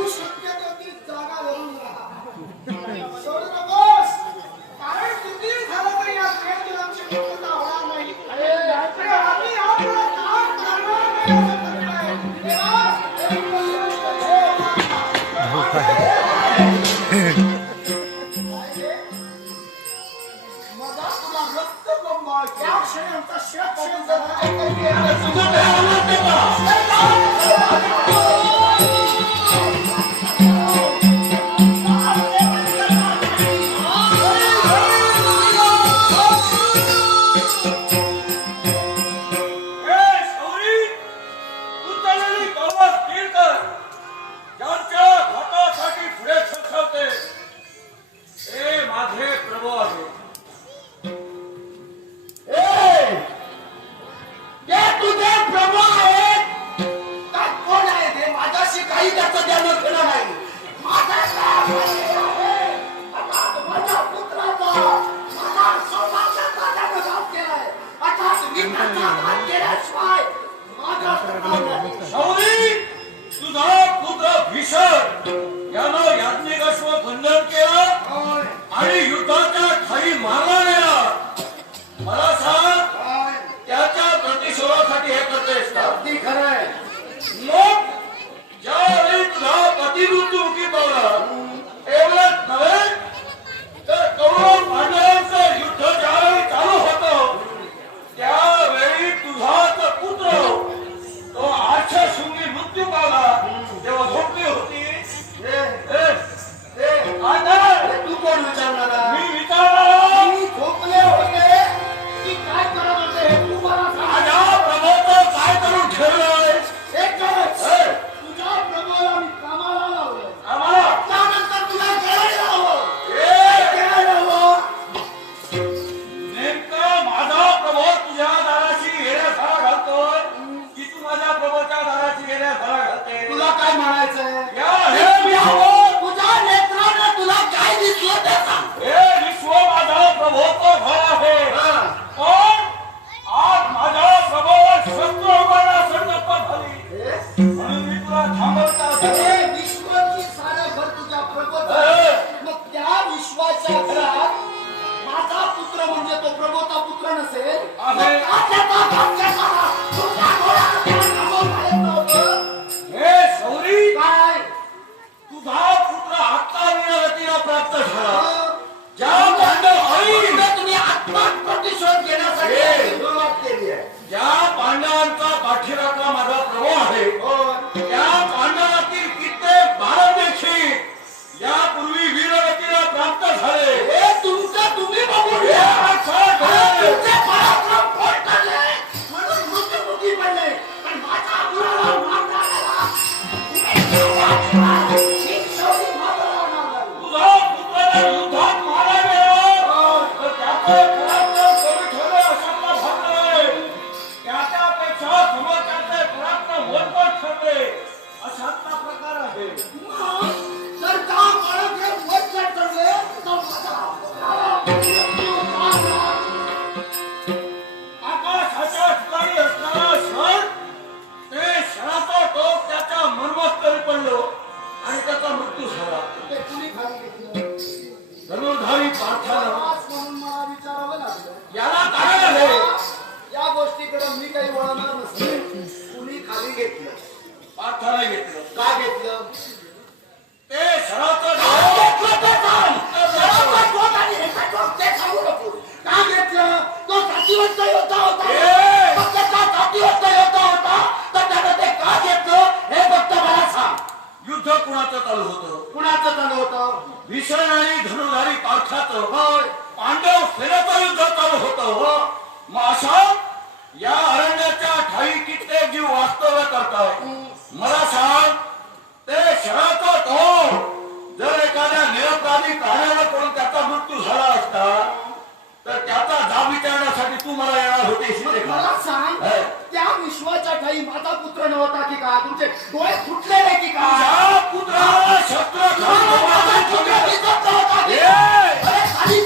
Come on, come on. Yeah. Amen. मग या अरण्याच्या ठाई कित्येक जीव वास्तव्य करतात मला सांग ते शराकत हो जर एखाद्या निरपराधी प्राण्याला कोण त्याचा मृत्यू झाला असता तर त्याचा जाब विचारण्यासाठी तू मला येणार होते मला सांग त्या विश्वाच्या ठाई माझा पुत्र नव्हता की का तुमचे डोळे फुटलेले की का पुत्राला शस्त्र खाली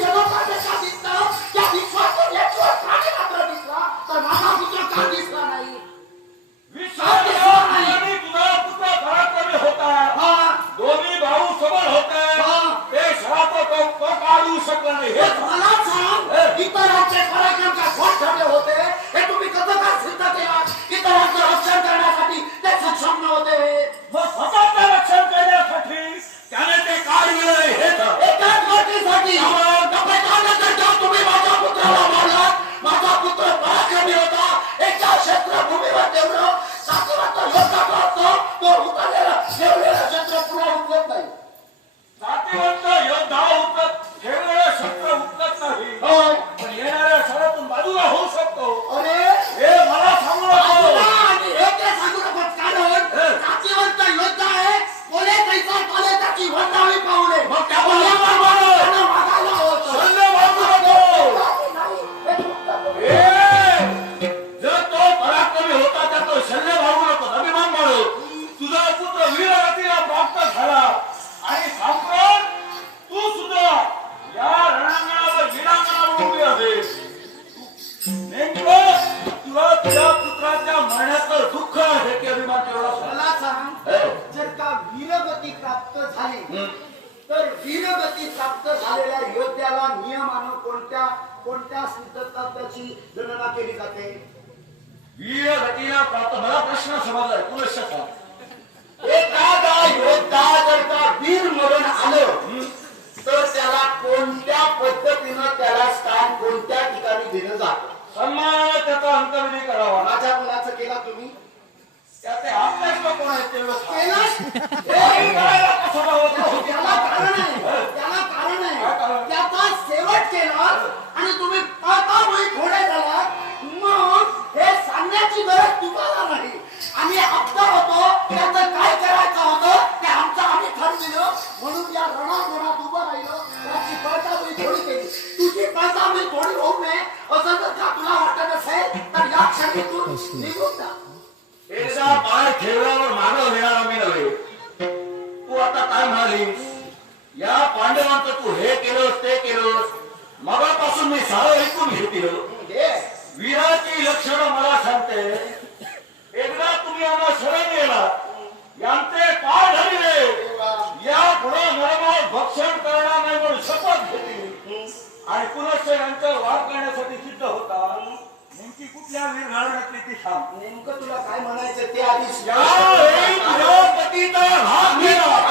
वीरगती प्राप्त झालेल्या योद्ध्याला नियमानं कोणत्या कोणत्या सिद्धता गणना केली जाते? वीरगतीला प्राप्त मला प्रश्न समजलाय. पुरुषाचा एखादा योद्धा जर का वीर मरण आलं तर त्याला कोणत्या पद्धतीनं त्याला स्थान कोणत्या ठिकाणी दिलं जात? सन्मान त्याचा अंतर्णी करावा. माझ्या मुलाचं केला तुम्ही? त्याचे आपल्याच कोण आहेत तेवढं केला? कारण म्हणाली या पांडवांचं तू हे केलंस ते केलंस. मगापासून मी सारं ऐकून घेतील. वीराची लक्षणं मला सांगते. एकदा तुम्ही आम्हा शरण गेला यांचे पाय धरले. या गुणा मरमा भक्षण करणार नाही म्हणून शपथ घेतली. आणि पुनश्च यांचा वाद करण्यासाठी सिद्ध होता. नेमकी कुठल्या वीर घालण्यात ती सांग नेमकं तुला काय म्हणायचं ते आधी या घेणार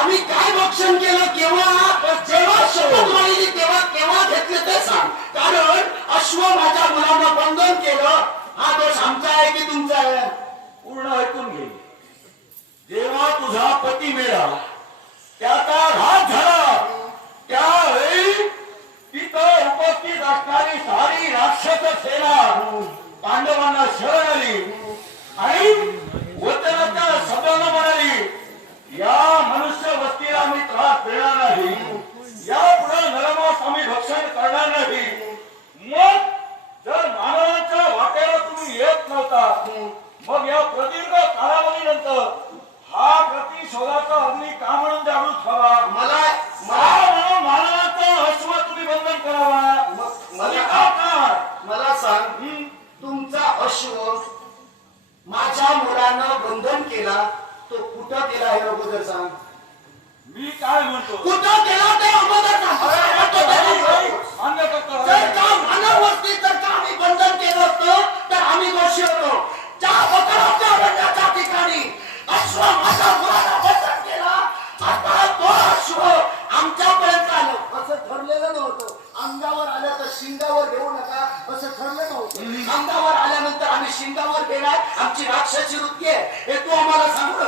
आहे अगोदर सांग. मी काय म्हणतो? कुठं केला ते आता तो अश्व आमच्यापर्यंत आलो. असं ठरलेलं नव्हतं. अंगावर आलं तर शिंगावर घेऊ नका असं ठरलं नव्हतं. अंगावर आल्यानंतर आम्ही शिंगावर गेलाय आमची राक्षसी वृत्ती आहे. हे तू आम्हाला सांगू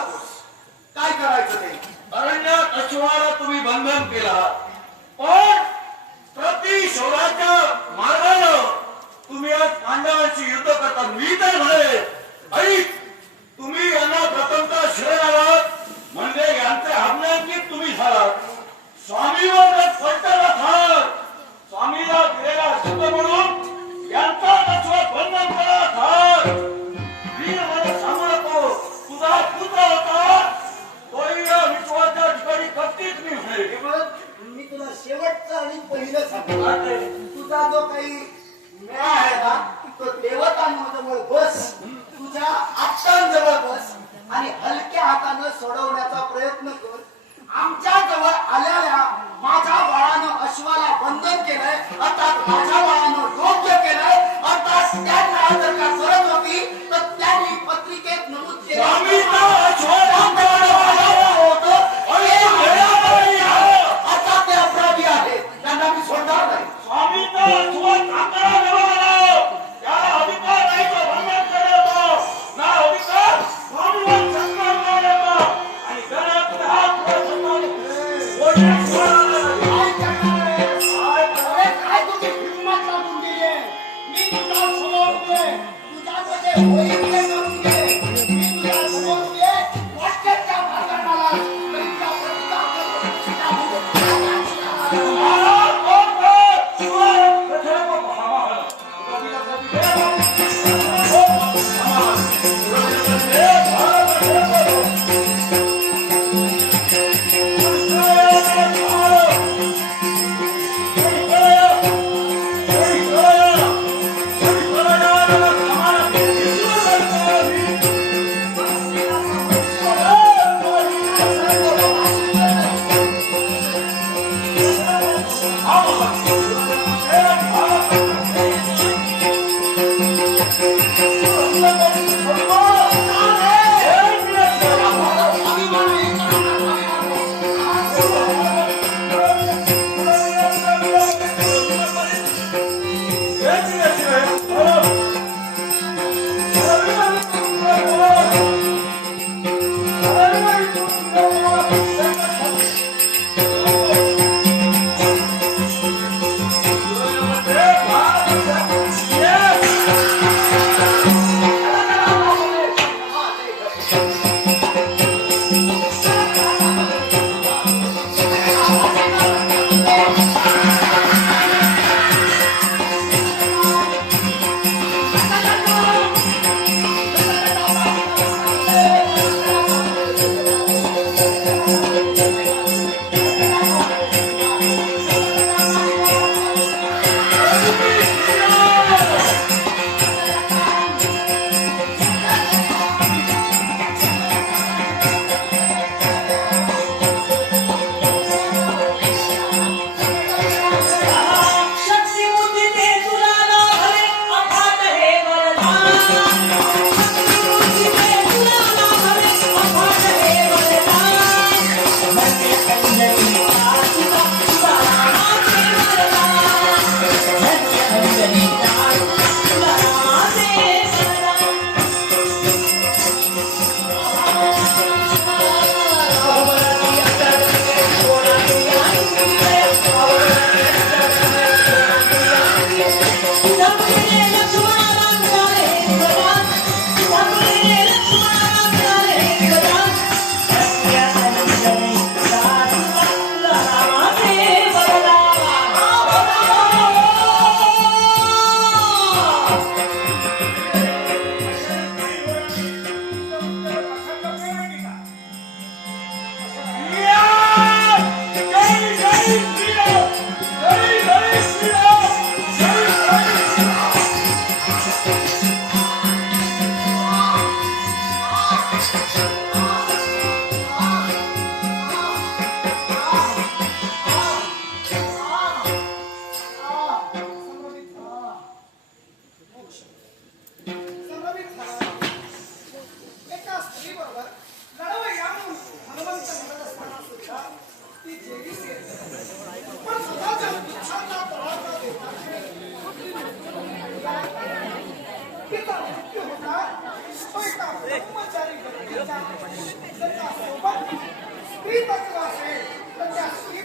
स्त्री तत्व असेल तर त्या स्त्री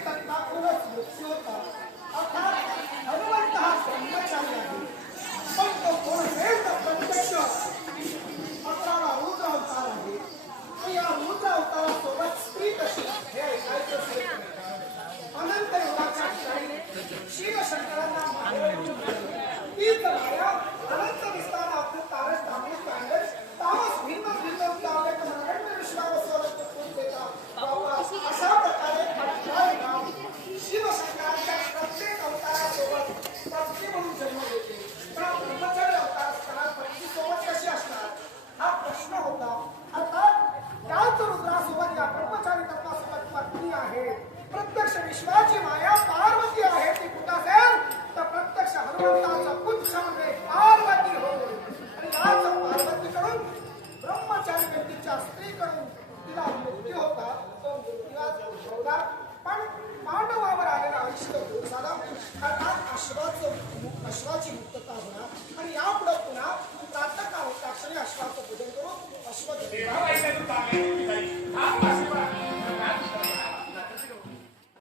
होता अर्थात हनुमंत हा ब्रह्मचारी आहे पण तो कोण वेळ तर प्रत्यक्ष अकराला रुद्र अवतार माया अनंत गणेश विश्वाची माया पार्वती